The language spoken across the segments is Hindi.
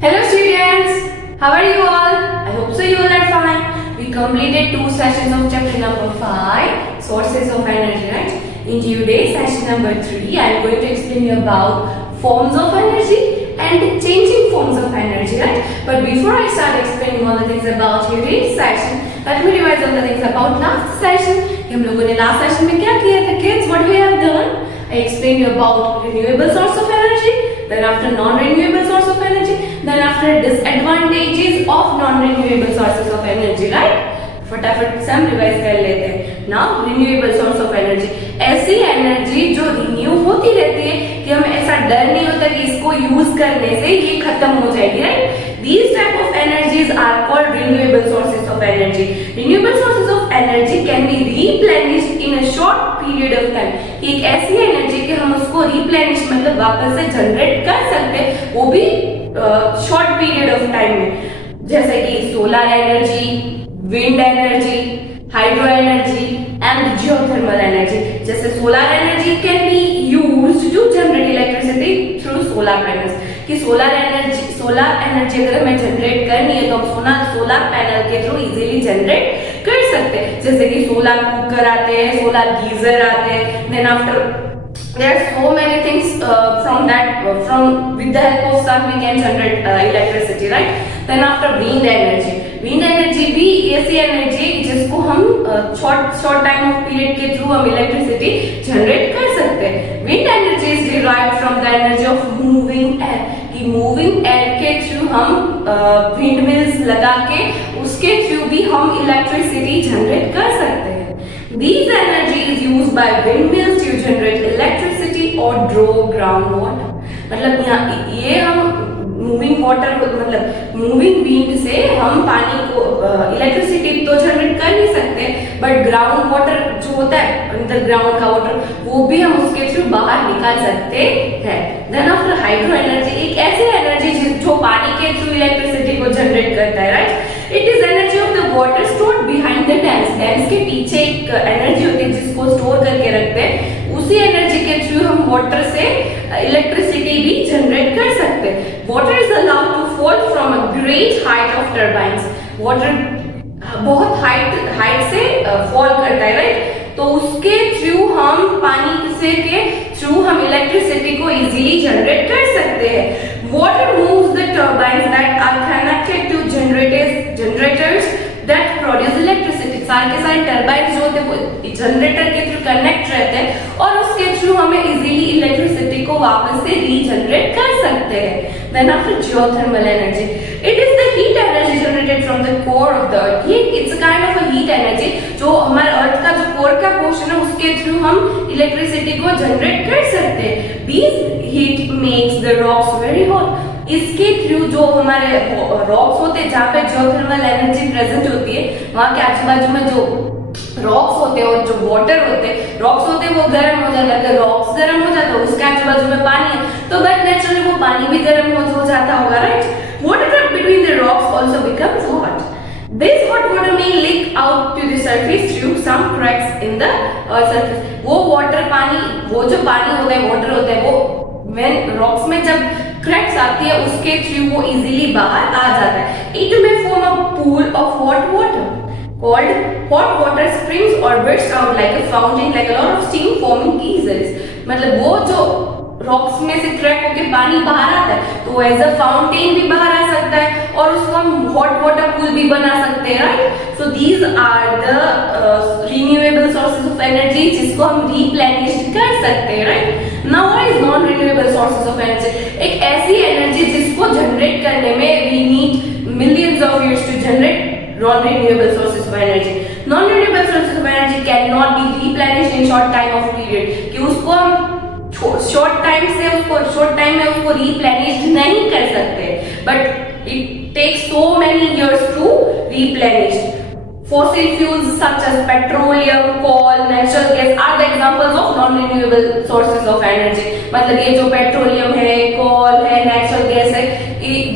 Hello students, how are you all? I hope so you all are fine. We completed 2 sessions of chapter number 5, sources of energy, right? In today's session number 3, I am going to explain you about forms of energy and changing forms of energy, right? But before I start explaining all the things about today's session, let me revise all the things about last session. हम लोगों ने last session में क्या किया था kids? What we have done? I explained you about renewable source of energy, then after non-renewable source of energy, then after disadvantages of non-renewable sources of energy, right? फटाफट से हम रिवाइज कर लेते हैं. Now renewable source of energy, ऐसी एनर्जी जो रिन्यू होती रहती है कि हमें ऐसा डर नहीं होता कि इसको यूज करने से ये खत्म हो जाएगी, right? These type of energies are called renewable sources of energy. Renewable sources of energy can be replenished in a short period of time. एक ऐसी एनर्जी कि हम उसको replenish मतलब वापस से जनरेट कर सकते हैं, वो भी शॉर्ट पीरियड ऑफ टाइम में, जैसे कि solar energy, wind energy, hydro energy and geothermal energy. जैसे solar energy can be used to generate electricity through solar panels. कि सोलर एनर्जी अगर हमें जनरेट करनी है तो हम सोलर पैनल के थ्रू इजीली जनरेट कर सकते हैं. जैसे कि सोलर कुकर आते हैं, सोलर गीजर आते हैं. Then after there are so many things from with the help of sun we can generate electricity, right? Then after wind energy भी ऐसी एनर्जी जिसको हम शॉर्ट टाइम ऑफ पीरियड के थ्रू हम इलेक्ट्रिसिटी जनरेट कर सकते हैं. Wind energy is derived from the energy of moving air. कि मूविंग एयर के थ्रू हम विंड मिल्स लगा के उसके थ्रू भी हम इलेक्ट्रिसिटी जनरेट कर सकते हैं. These energy is used by windmills to generate electricity or draw groundwater. मतलब यहाँ ये हम मूविंग वाटर मतलब मूविंग विंड से हम पानी को इलेक्ट्रिसिटी तो जनरेट कर नहीं सकते, बट ग्राउंड वाटर जो होता है अंदर ग्राउंड का वाटर वो भी हम उसके थ्रू बाहर निकाल सकते हैं. देन आफ्टर हाइड्रो एनर्जी, एक ऐसी एनर्जी जो पानी के थ्रू इलेक्ट्रिसिटी को जनरेट करता है, right? It is energy of the water stored behind the dams. Dams के पीछे एक एनर्जी होती है जिसको स्टोर करके रखते हैं. उसी एनर्जी के थ्रू हम वाटर से इलेक्ट्रिसिटी भी जनरेट कर सकते हैं. Water is allowed to fall from a great height of turbines. Water बहुत हाइट से फॉल करता है, राइट? तो उसके थ्रू हम पानी से के थ्रू हम इलेक्ट्रिसिटी को इजीली जनरेट कर सकते हैं. Water moves the turbines that are connected to generators that produce electricity. सारे के सारे टर्बाइन्स जो होते हैं वो जनरेटर के थ्रू कनेक्ट रहते हैं और उसके थ्रू हमें इजीली इलेक्ट्रिसिटी को वापस से रीजनरेट कर सकते हैं. Then after geothermal energy, it is the heat energy generated from the core of the earth. ये it's kind of a heat energy जो हमारे अर्थ का जो कोर का पोर्शन है उसके थ्रू हम इलेक्ट्रिसिटी को जनरेट कर सकते हैं. This heat makes the rocks very hot. इसके थ्रू जो हमारे रॉक्स होते हैं जहाँ पे जियोथर्मल एनर्जी प्रेजेंट होती है वहाँ के आजू बाजू में जो रॉक्स होते हैं और जो वाटर होते हैं, रॉक्स होते हैं वो गर्म हो जाता है. अगर रॉक्स गर्म हो जाता है उसके आजू बाजू में पानी है तो बट नेचुरली वो पानी भी गर्म हो जाता होगा, right? Water between the rocks also becomes hot. This hot water may leak out to the surface through some cracks in the surface. वो जो पानी होता है वाटर होता है वो when rocks में जब cracks आती है उसके थ्रू वो easily बाहर आ जाता है. It may form a pool of hot water called hot water springs or burst out like a fountain, like a lot of steam forming geysers. मतलब वो जो रॉक्स में से क्रैक होके पानी बाहर आता है तो एज अ फाउंटेन भी बाहर आ सकता है और उसको हम हॉट वाटर पूल भी बना सकते हैं, right? So these are the renewable sources of energy जिसको हम रिप्लेनिश कर सकते हैं, right? Now what is non renewable sources of energy? एक ऐसी एनर्जी जिसको जनरेट करने में we need millions of years to generate non-renewable sources of energy. Non-renewable sources of energy cannot be replenished in short time of period. कि उसको हम शॉर्ट टाइम में उसको रिप्लेनिश नहीं कर सकते, but it takes so many years to replenish. Fossil fuels such as petroleum, coal, natural gas are the examples of non-renewable sources of energy. मतलब ये जो पेट्रोलियम है, कोल है, नेचुरल गैस है,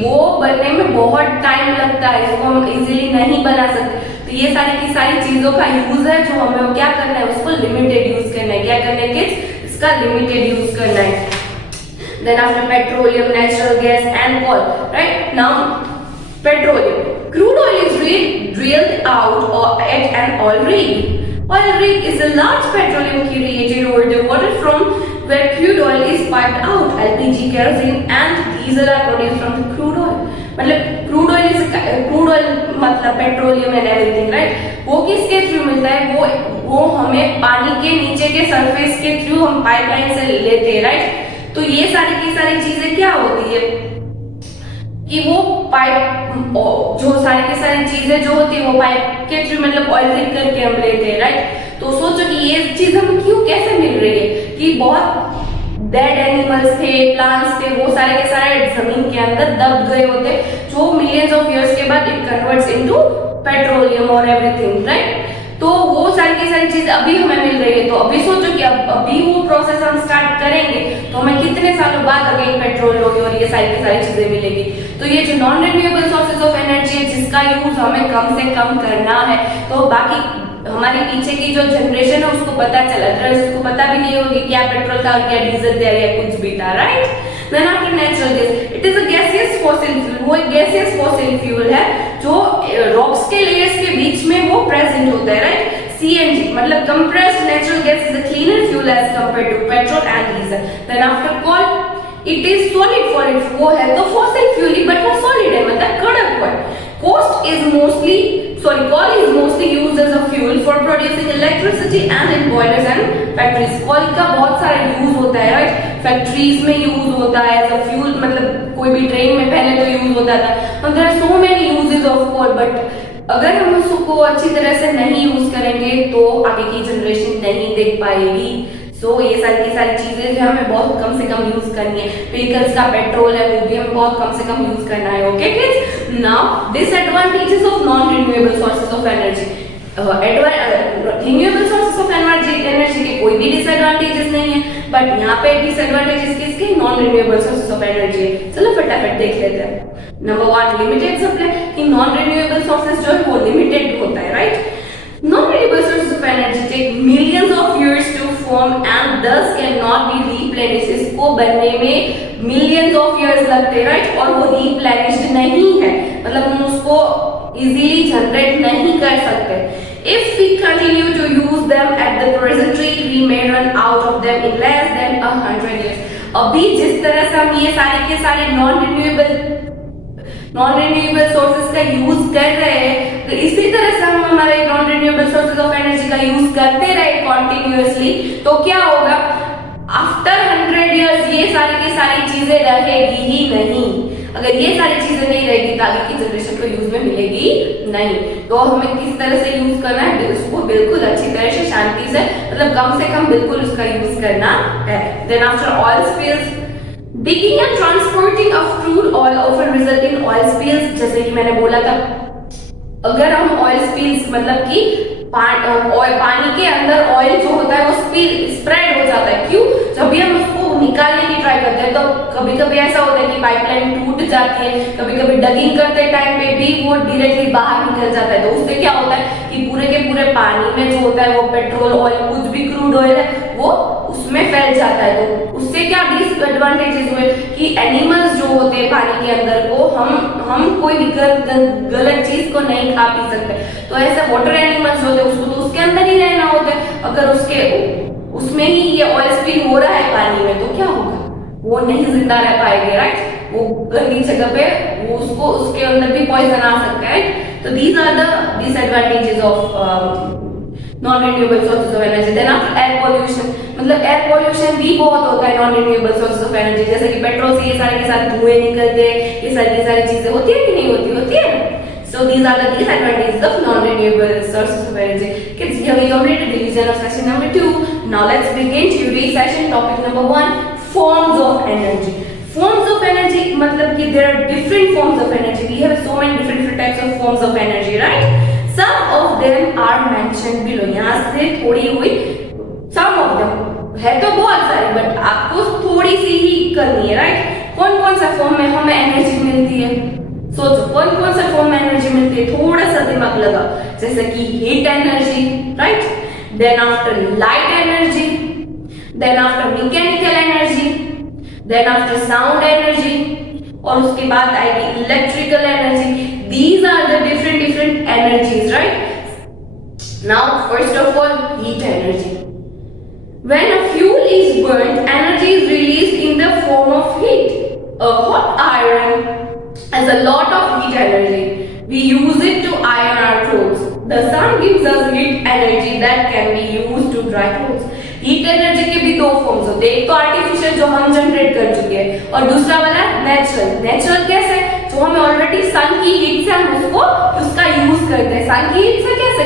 वो बनने में बहुत टाइम लगता है, इसको हम इजीली नहीं बना सकते. तो ये सारी की सारी चीजों का यूज है जो हमें क्या करना है, उसको लिमिटेड यूज करना है. क्या करना है किड्स? इसका लिमिटेड यूज करना है. Then after petroleum, natural gas and coal, right? Now petroleum. Crude oil is drilled out or at an oil rig. Oil rig is a large petroleum created over the water from where crude oil is piped out. LPG, kerosene and diesel are produced from the crude oil. मतलब crude oil मतलब petroleum and everything, right? वो किसके थ्रू मिलता है? वो हमें पानी के नीचे के सरफेस के थ्रू हम पाइपलाइन से लेते हैं, राइट? तो ये सारी की सारी चीजें क्या होती है कि वो पाइप जो सारी की सारी चीजें जो होती है वो पाइप के थ्रू मतलब ऑयल रिग करके हम लेते हैं, राइट? तो सोचो कि ये चीज हमें क्यों कैसे मिल रही है कि बहुत डेड एनिमल्स थे, प्लांट्स थे, वो सारे के सारे जमीन के अंदर दब गए होते, जो मिलियंस ऑफ इयर्स के बाद इट कन्वर्ट्स इनटू पेट्रोलियम और एवरीथिंग, राइट? तो वो सारी की सारी चीज अभी हमें मिल रही है। तो अभी सोचो कि अभी वो प्रोसेस हम स्टार्ट करेंगे तो हमें कितने सालों बाद अगेन पेट्रोल होगी और ये सारी की सारी चीजें मिलेगी। तो ये जो non renewable sources of energy है जिसका यूज हमें कम से कम करना है, तो बाकी हमारे पीछे की जो जनरेशन है उसको पता चला, उसको पता भी नहीं होगी क्या पेट्रोल था और क्या डीजल था या कुछ भी था, right? Then after natural gas, it is a gaseous fossil fuel. वो एक gaseous fossil fuel है जो रॉक्स के लेयर्स के बीच में वो प्रेजेंट होता है, राइट? CNG मतलब compressed natural gas is a cleaner fuel as compared to petrol and diesel. Then after coal, it is solid. वो है तो fossil fuel ही but वो solid है मतलब कड़क है। Coal is mostly used as a fuel for producing electricity and in boilers and factories. Coal का बहुत सारा यूज होता है, राइट? फैक्ट्रीज में यूज होता है एज अ फ्यूल, मतलब कोई भी ट्रेन में पहले तो यूज होता था। There are so many uses of coal, but अगर हम उसको अच्छी तरह से नहीं यूज करेंगे तो आगे की जनरेशन नहीं देख पाएगी। सो ये सारी की सारी चीजें जो हमें बहुत कम से कम यूज करनी है। व्हीकल्स का पेट्रोल है वो भी हमें बहुत कम से कम यूज करना है, okay kids? Now disadvantages of non renewable sources of energy. Renewable sources of energy के कोई भी डिसएडवांटेजेस नहीं है, बट यहाँ पे डिसएडवांटेजेस किसके? Non renewable sources of energy. चलो फटाफट देख लेते हैं। नंबर 1, लिमिटेड सप्लाई, कि नॉन रिन्यूएबल सोर्सेज जो है वो लिमिटेड होता है, right? Non-renewable sources of energy take millions of years to form and thus cannot be replenished. इसको बनने में millions of years लगते हैं, right? और वो replenished नहीं है, मतलब हम उसको easily generate नहीं कर सकते। If we continue to use them at the present rate, we may run out of them in less than 100 years. अभी जिस तरह से हम ये सारे के सारे नॉन रिन्यूएबल सोर्सेज का यूज कर रहे हैं, तो इसी तरह से हम हमारे non renewable sources of energy का यूज करते रहे कॉन्टिन्यूअसली, तो क्या होगा? आफ्टर 100 इयर्स ये सारी की सारी चीजें रहेगी ही नहीं। अगर ये सारी चीजें नहीं रहेगी तो आगे की जनरेशन को यूज में मिलेगी नहीं। तो हमें किस तरह से यूज करना है? उसको बिल्कुल अच्छी तरह से शांति से, मतलब कम से कम बिल्कुल उसका यूज करना है। Then after oil spills, digging and transporting of crude oil often result in oil spills। जैसे कि मैंने बोला था, अगर हम ऑयल स्पिल्स मतलब कि पानी के अंदर ऑयल जो होता है वो स्प्रेड हो जाता है। क्यों? जब भी हम उसको निकालने की ट्राई करते हैं तो कभी कभी ऐसा होता है कि पाइपलाइन टूट जाती है, कभी कभी डगिंग करते टाइम पे भी वो डायरेक्टली बाहर निकल जाता है। तो उससे क्या होता है कि पूरे के पूरे पानी में जो होता है वो पेट्रोल ऑयल, कुछ भी क्रूड ऑयल है वो उसमें फैल जाता है। तो उससे क्या डिसएडवांटेजेस हुए कि एनिमल्स जो होते हैं पानी के अंदर को हम कोई भी गलत चीज को नहीं खा पी सकते। तो ऐसे वाटर एनिमल्स होते हैं उसको तो उसके अंदर ही रहना होता है। अगर उसमें ही ये ऑयल स्पिल हो रहा है पानी में तो क्या होगा? वो नहीं जिंदा रह पाएंगे, राइट? वो गंदी जगह पे वो उसके अंदर भी पॉइजन आ सकता है। तो these are the disadvantages of non renewable sources of energy. Then after air pollution, मतलब एयर पोल्यूशन भी बहुत होता है non renewable sources of energy. जैसे कि पेट्रोल से ये सारे के सारे धुएं निकलते हैं, ये सारी चीजें होती है कि नहीं होती? होती है। So these are the disadvantages of non-renewable sources of energy. Kids, here we completed the division of session number 2. Now let's begin today's session. Topic number 1: forms of energy. Forms of energy मतलब कि there are different forms of energy. We have so many different types of forms of energy, right? Some of them are mentioned below. यहाँ से थोड़ी हुई, some of them है तो बहुत सारी, बट आपको थोड़ी सी ही करनी है, राइट? कौन कौन सा फॉर्म में हमें एनर्जी मिलती है? सोचो कौन कौन सा फॉर्म में एनर्जी मिलती है, थोड़ा सा दिमाग लगा। जैसे कि heat energy, right? Then after light energy, then after mechanical energy, then after sound energy, और उसके बाद आएगी electrical energy. These are the different energies, right. Now first of all heat energy. When a fuel is burnt, energy is released in the form of heat. A hot iron has a lot of heat energy. We use it to iron our clothes. The sun gives us heat energy that can be used to dry clothes. Heat energy के भी दो फॉर्म्स होते हैं. एक तो आर्टिफिशियल जो हम जनरेट कर चुके हैं, और दूसरा वाला नेचुरल. नेचुरल कैसे? जो हमें ऑलरेडी सन की हीट से हम उसका यूज करते हैं. सन की हीट से कैसे?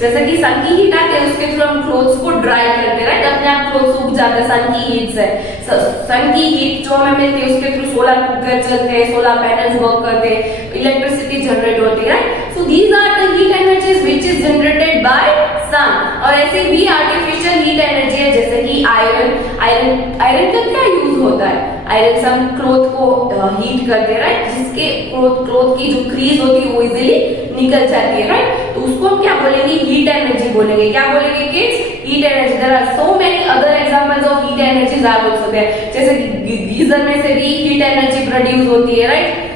जैसे कि सन की हीट आती है, उसके थ्रू हम क्लोथ्स को ड्राई करते हैं, राइट. अपने आप क्लोथ सूख जाते हैं सन की हीट से. सन की हीट जो हमें मिलती है उसके थ्रू सोलर कुकर चलते हैं, सोलर पैनल्स वर्क करते हैं, इलेक्ट्रिसिटी जनरेट होती है, right. So these are the heat energies which is generated by sun. और ऐसे भी आर्टिफिशियल हीट एनर्जी है, जैसे कि आयरन का क्या यूज होता है? आयरन से हम क्लोथ को हीट करते हैं, राइट. जिसके क्लोथ की जो क्रीज होती है वो इजीली निकल जाती है, राइट. तो उसको हम क्या बोलेंगे? हीट एनर्जी बोलेंगे. क्या बोलेंगे kids? Heat energy. There are so many other examples of heat energies are also there. जैसे कि गीजर में से भी हीट एनर्जी प्रोड्यूस होती है, राइट.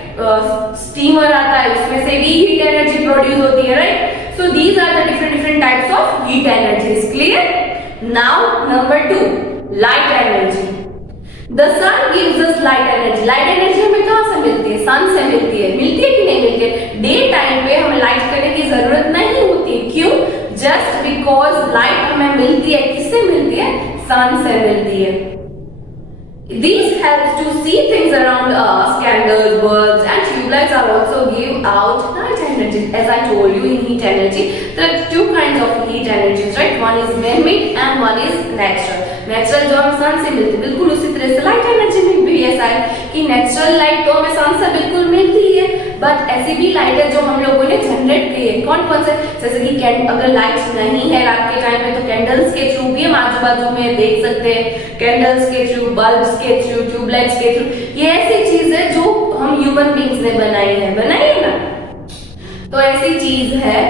स्टीमर आता है, उसमें से भी हीट एनर्जी प्रोड्यूस होती है, right. So these are the different types of heat energies. Clear? Now number 2, light energy. The sun gives us light energy. Light energy हमें कहाँ से मिलती है? सन से मिलती है. मिलती है कि नहीं मिलती है? डे टाइम पे हमें लाइट करने की जरूरत नहीं होती. क्यों? जस्ट बिकॉज लाइट हमें मिलती है. किससे मिलती है? सन से मिलती है. These helps to see things around us. Candles, bulbs and tube lights are also give out light energy. As I told you in heat energy, there are two kinds of heat energies, right? One is man-made and one is natural. Natural जो हम सन से मिलती है, बिल्कुल उसी तरह से लाइट एनर्जी में भी ऐसा है कि नेचुरल लाइट तो हमें सन से बिल्कुल मिलती है, बट ऐसी भी लाइट है जो हम लोगों ने जनरेट की है. कौन कौन से? जैसे कि अगर लाइट नहीं है रात के टाइम में तो कैंडल्स के थ्रू भी हम आजू बाजू में देख सकते हैं. कैंडल्स के थ्रू, बल्ब्स के थ्रू, ट्यूबलाइट्स के थ्रू. ये ऐसी चीज है जो हम ह्यूमन बींग्स ने बनाई है ना. तो ऐसी चीज है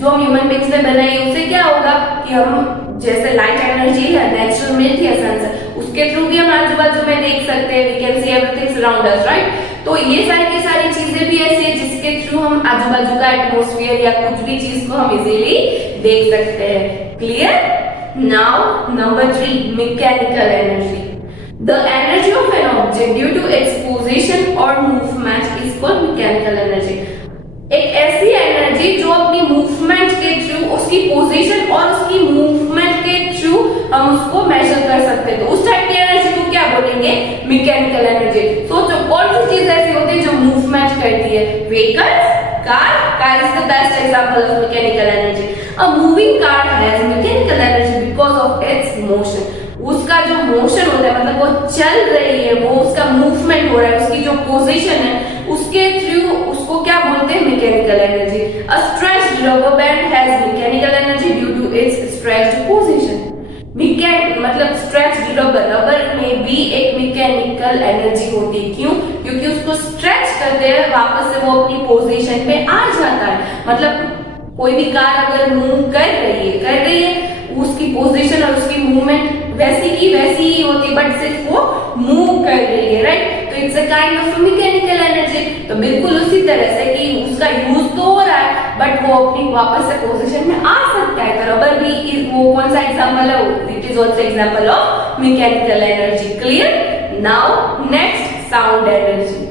जो हम ह्यूमन बींग्स ने बनाई है. उससे क्या होगा कि हम जैसे लाइट एनर्जी है नेचुरल मिलती है सन से, उसके थ्रू भी हम आजू बाजू में देख सकते हैं. We can see everything around us, right. तो ये सारी की सारी चीजें भी ऐसी है जिसके थ्रू हम आजू बाजू का एटमॉस्फेयर या कुछ भी चीज को हम इजीली देख सकते हैं. Clear? Now number 3, mechanical energy. The energy of an object due to its position or movement is called mechanical energy. एक ऐसी एनर्जी जो अपनी मूवमेंट के थ्रू, उसकी पोजीशन और उसकी मूवमेंट के थ्रू हम उसको मेजर कर सकते हैं. तो उस टाइप की एनर्जी को क्या बोलेंगे? Mechanical energy. सोचो कौन सी चीज ऐसी होती है जो मूवमेंट करती है? Vehicles, car is the best example of mechanical energy. A moving car has mechanical energy because of its motion. उसका जो मोशन होता है, मतलब वो चल रही है, वो उसका मूवमेंट हो रहा है, उसकी जो पोजीशन है उसके थ्रू उसको क्या बोलते हैं? Mechanical energy. A stretched rubber band has mechanical energy due to its stretched position. मतलब स्ट्रेच्ड रबर में भी एक मैकेनिकल एनर्जी होती है. क्यों? क्योंकि उसको स्ट्रेच करते हैं, वापस से वो अपनी पोजीशन पे आ जाता है. मतलब कोई भी कार अगर मूव कर रही है उसकी पोजीशन और उसकी मूवमेंट वैसी की वैसी ही होती है, बट सिर्फ वो मूव कर रही है, राइट. तो it's a kind of mechanical energy. तो बिल्कुल उसी तरह से कि उसका यूज तो हो रहा है बट वो अपनी वापस से पोजीशन में आ सकता है. तो रबर भी वो कौन सा एग्जांपल है? It is also example of mechanical energy. Clear? Now next, sound energy.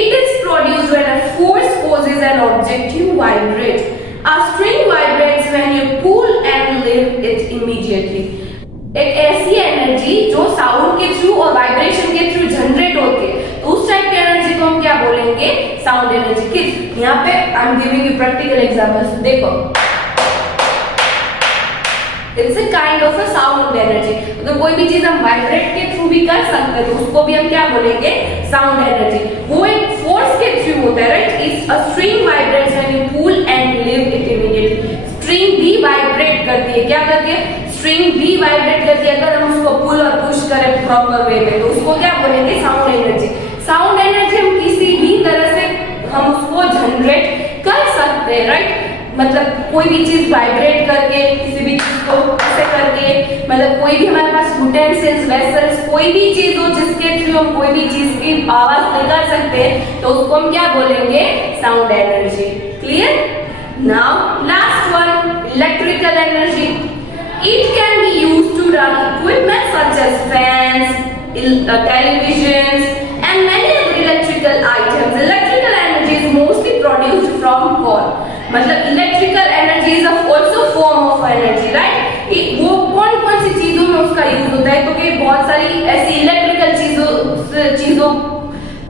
It is produced when a force causes an object to vibrate. A string vibrates when you pull and lift it immediately. एक ऐसी एनर्जी जो साउंड के थ्रू और वाइब्रेशन के थ्रू जनरेट होती है, तो उस टाइप की एनर्जी को हम क्या बोलेंगे? Sound energy. किस? यहाँ पे I am giving you practical examples. देखो, it's a kind of a sound energy. तो कोई भी चीज हम वाइब्रेट के थ्रू भी कर सकते हैं, तो उसको भी हम क्या बोलेंगे? Sound energy. वो एक फोर्स के थ्रू होता है, right. It's a string vibrates when you pull and lift it immediately. String भी वाइब्रेट करती है. क्या करती है? स्ट्रिंग भी वाइब्रेट करती है. अगर हम उसको पुल और पुश करें प्रॉपर वे में, तो उसको क्या बोलेंगे? Sound energy. साउंड एनर्जी हम किसी भी तरह से हम उसको जनरेट कर सकते हैं, राइट. मतलब कोई भी चीज वाइब्रेट करके, किसी भी चीज को ऐसे करके, मतलब कोई भी हमारे पास यूटेंसिल्स, वेसल्स, कोई भी चीज हो जिसके थ्रू हम कोई भी चीज की आवाज निकाल सकते हैं, तो उसको हम क्या बोलेंगे? Sound energy. Clear? Now last one, electrical energy. It can be used to run equipment such as fans, televisions and many other electrical items. Electrical energy is mostly produced from coal. मतलब electrical energy is also form of energy, right? वो कौन कौन सी चीजों में उसका यूज होता है? तो कि बहुत सारी ऐसी इलेक्ट्रिकल चीजों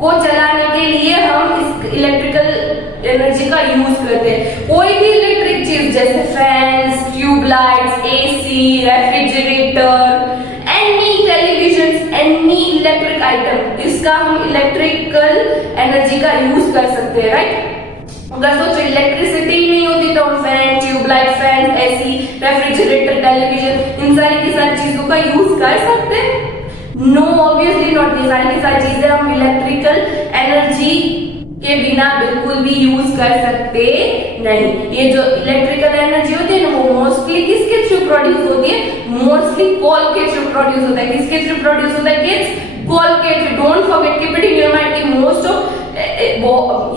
को चलाने के लिए हम इस इलेक्ट्रिकल एनर्जी का यूज करते हैं। कोई भी इलेक्ट्रिक चीज जैसे fans, tubelights, AC, refrigerator, any television, any electric item, इसका हम इलेक्ट्रिकल एनर्जी का यूज कर सकते हैं, राइट? अगर सोचो इलेक्ट्रिसिटी नहीं होती तो हम fan, tubelight, fan, AC, refrigerator, television, इन सारी की सारी चीजों का यूज कर सकते हैं? No, obviously not. ये सारी की सारी चीजें हम इलेक्ट्रिकल एनर्जी के बिना बिल्कुल भी यूज कर सकते नहीं। ये जो इलेक्ट्रिकल एनर्जी होती है ना, वो मोस्टली किसके थ्रू प्रोड्यूस होती है? मोस्टली कोल के थ्रू प्रोड्यूस होता है। किसके थ्रू प्रोड्यूस होता है किड्स? कोल के through. Don't forget, keep it in your mind कि मोस्ट ऑफ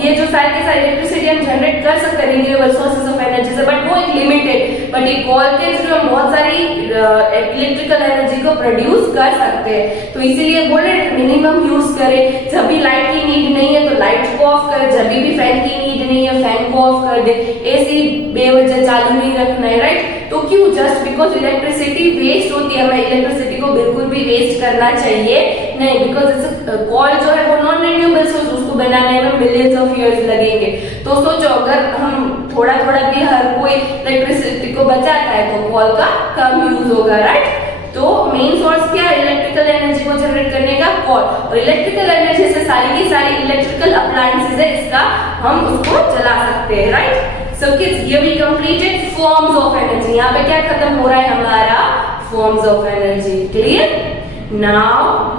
ये जो सारी की सारी इलेक्ट्रिसिटी हम जनरेट कर सकते हैं रिन्यूएबल सोर्सेज ऑफ एनर्जी से, बट वो एक लिमिटेड। बट ये कोल के थ्रू हम बहुत सारी इलेक्ट्रिकल एनर्जी को प्रोड्यूस कर सकते हैं। तो इसीलिए बोल रहे हैं मिनिमम यूज करें। जब भी लाइट की नीड नहीं है तो लाइट को ऑफ कर, जब भी फैन की नीड नहीं है फैन को ऑफ कर दे, एसी बेवजह चालू नहीं रखना है, राइट? तो क्यों? जस्ट बिकॉज इलेक्ट्रिसिटी वेस्ट होती है, हमें इलेक्ट्रिसिटी को बिल्कुल भी वेस्ट करना चाहिए नहीं, बिकॉज कोल जो है वो नॉन रिन्यूएबल सोर्स, उसको बनाने में मिलियंस ऑफ इयर्स लगेंगे। तो सोचो अगर हम थोड़ा थोड़ा भी हर कोई इलेक्ट्रिसिटी को बचाता है तो कोल का कम यूज होगा, राइट? तो मेन सोर्स क्या है इलेक्ट्रिकल एनर्जी को जनरेट करने का? कोल। और इलेक्ट्रिकल एनर्जी से सारी की सारी इलेक्ट्रिकल अप्लायंसेस है, इसका हम उसको चला सकते हैं, right? So kids, here we completed forms of energy. यहाँ पे क्या खत्म हो रहा है हमारा? Forms of energy. Clear? Now,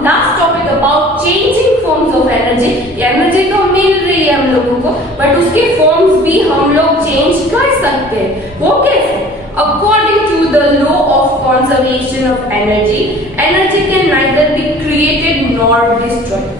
last topic about changing forms of energy. Energy तो मिल रही है हम लोगों को, बट उसके फॉर्म्स भी हम लोग चेंज कर सकते हैं। वो कैसे? According to the law of conservation of energy, energy can neither be created nor destroyed.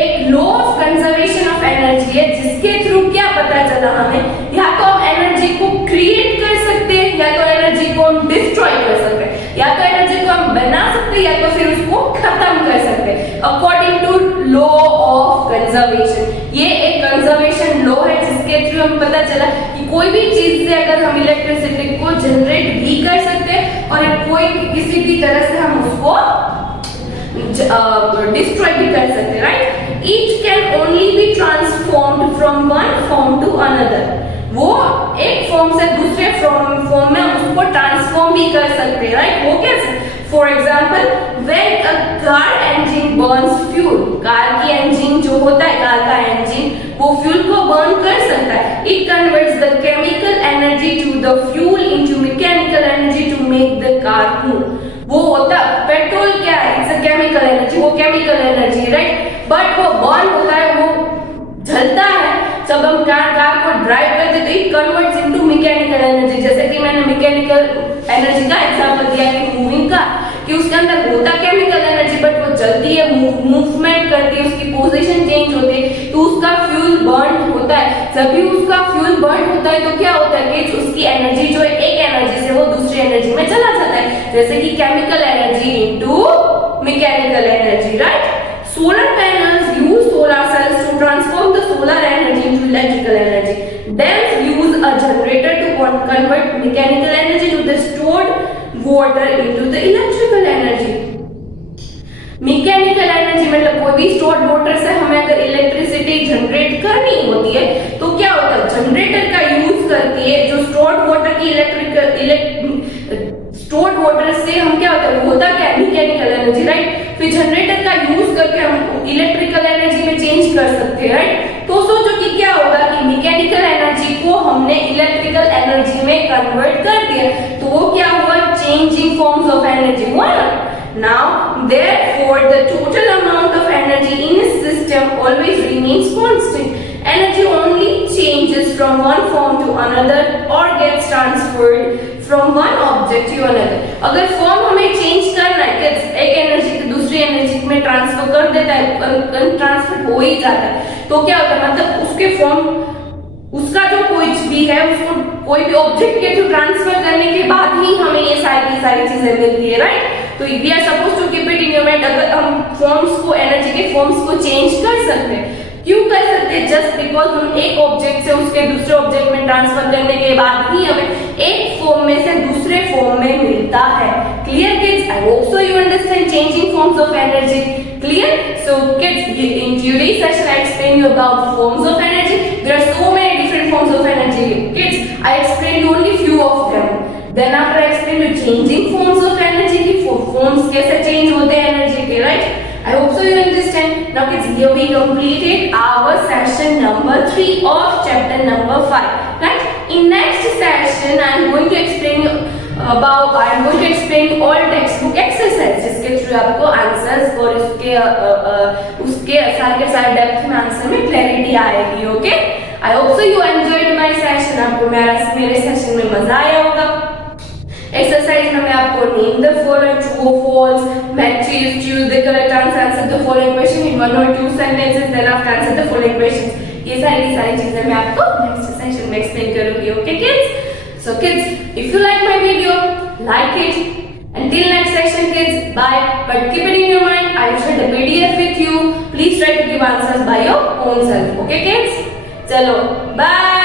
एक law of conservation of energy है जिसके थ्रू क्या पता चला हमें, या तो हम एनर्जी को क्रिएट कर सकते हैं, या तो एनर्जी को हम डिस्ट्रॉय कर सकते हैं, या तो एनर्जी को हम बना सकते हैं, या तो फिर उसको खत्म कर सकते हैं। According to law of conservation, ये एक कंजर्वेशन लॉ है जिसके थ्रू हमें पता चला कि कोई भी चीज से अगर हम इलेक्ट्रिसिटी को जनरेट भी कर सकते हैं और कोई किसी भी तरह से हम उसको डिस्ट्रॉय भी कर सकते हैं, right? It can only be transformed from one form to another. वो एक फॉर्म से दूसरे फॉर्म में उसको ट्रांसफॉर्म भी कर सकते हैं, राइट? वो कैसे? For example, when a car engine burns fuel, car की इंजन जो होता है, कार का इंजन, वो फ्यूल को बर्न कर सकता है। It converts the chemical energy to the fuel into mechanical energy to make the car move. वो होता पेट्रोल क्या है? इट्स अ केमिकल एनर्जी, वो केमिकल एनर्जी, राइट? बट वो बर्न होता है, वो जलता है। जब हम कार को ड्राइव करते तो it converts into mechanical energy. जैसे कि मैंने मैकेनिकल एनर्जी का एग्जांपल दिया कि मूविंग का, कि उसके अंदर होता केमिकल एनर्जी, बट वो चलती है, मूवमेंट करती है, उसकी पोजीशन चेंज होती है, तो उसका फ्यूल बर्न होता है। जब भी उसका फ्यूल बर्न होता है तो क्या होता है कि उसकी एनर्जी जो है एक एनर्जी से वो दूसरी एनर्जी में चला जाता है, जैसे कि chemical energy into mechanical energy, right? Solar panels use solar cells to transform the solar energy into electrical energy. Dams use a generator to convert mechanical energy to the stored water into the electrical energy. Mechanical energy मतलब कोई भी स्टोर्ड वाटर से हमें अगर इलेक्ट्रिसिटी जनरेट करनी होती है तो क्या होता है? जनरेटर का यूज करती है, जो स्टोर्ड वाटर की स्टोर्ड वाटर से हम क्या होता है? वो होता क्या? Mechanical energy, right? फिर जनरेटर का यूज करके हम इलेक्ट्रिकल एनर्जी में चेंज कर सकते हैं, राइट? तो सोचो कि क्या होगा कि मैकेनिकल एनर्जी को हमने इलेक्ट्रिकल एनर्जी में कन्वर्ट कर दिया, तो वो क्या हुआ? चेंजिंग फॉर्म्स ऑफ एनर्जी हुआ ना? Now, therefore, the total amount of energy in a system always remains constant. Energy only changes from one form to another or gets transferred from one object to another. अगर फॉर्म हमें चेंज करना है, एक एनर्जी को दूसरी एनर्जी में ट्रांसफर कर देता है, ट्रांसफर हो ही जाता है, तो क्या होता है, मतलब उसके फॉर्म, उसका जो कोई भी है उसको कोई भी ऑब्जेक्ट के थ्रू ट्रांसफर करने के बाद ही हमें ये सारी चीजें मिलती है, राइट? तो we are suppose to keep it in your mind, अगर हम फॉर्म्स को, एनर्जी के फॉर्म्स को चेंज कर सकते हैं, क्यों कर सकते हैं? जस्ट बिकॉज हम एक ऑब्जेक्ट से उसके दूसरे ऑब्जेक्ट में ट्रांसफर करने के बाद ही हमें एक फॉर्म में से दूसरे फॉर्म में मिलता है। Clear kids? I hope so you understand changing forms of energy. Clear? So kids, in today's session I explained you about forms of energy. There are so many different forms of energy. Kids, I explained only few of them. Then after I explained you changing forms of energy, कि forms कैसे change होते हैं energy के, right? I hope so you understand. Now kids, here we completed our session number 3 of chapter number 5. Right? In next session, I am going to explain all textbook exercises जिसके थ्रू आपको आंसर्स और उसके सारे डेप्थ में आंसर में क्लैरिटी आएगी। Okay? I hope so you enjoyed my session. आपको मेरे सेशन में मजा आया होगा। एक्सरसाइज में मैं आपको नेम द फॉलोइंग, ट्रू और false, match choose the correct answer, answer the following question in 1 or 2 sentences, then after answer the following questions, ये सारी चीजें मैं आपको नेक्स्ट सेशन में एक्सप्लेन करूंगी। Okay kids? So kids, if you like my video, like it. Until next session kids, bye. But keep it in your mind, I will share the PDF with you. Please try to give answers by your own self. Okay kids? चलो, bye.